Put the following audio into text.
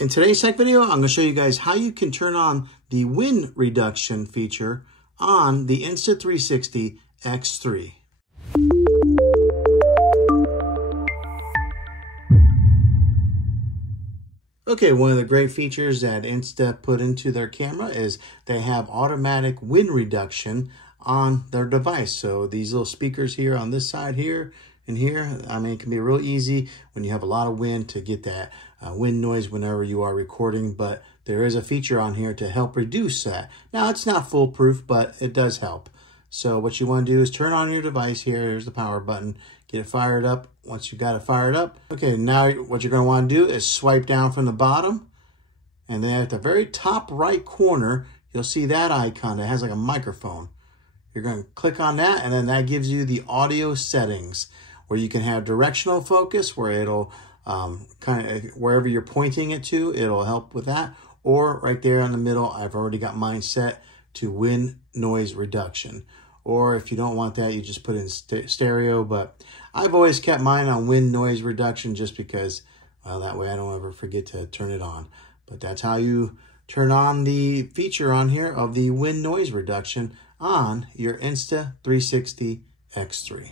In today's tech video, I'm going to show you guys how you can turn on the wind reduction feature on the Insta360 X3. Okay, one of the great features that Insta put into their camera is they have automatic wind reduction on their device. So these little speakers here on this side here and here, I mean, it can be real easy when you have a lot of wind to get that wind noise whenever you are recording, but there is a feature on here to help reduce that. Now, it's not foolproof, but it does help. So what you want to do is turn on your device here. Here's the power button. Get it fired up. Once you got it fired up, okay, now what you're going to want to do is swipe down from the bottom, and then at the very top right corner, you'll see that icon that has like a microphone. You're going to click on that, and then that gives you the audio settings, where you can have directional focus, where it'll kind of, wherever you're pointing it to, it'll help with that. Or right there in the middle, I've already got mine set to wind noise reduction. Or if you don't want that, you just put in stereo. But I've always kept mine on wind noise reduction just because, well, that way I don't ever forget to turn it on. But that's how you turn on the feature on here of the wind noise reduction on your Insta360 X3.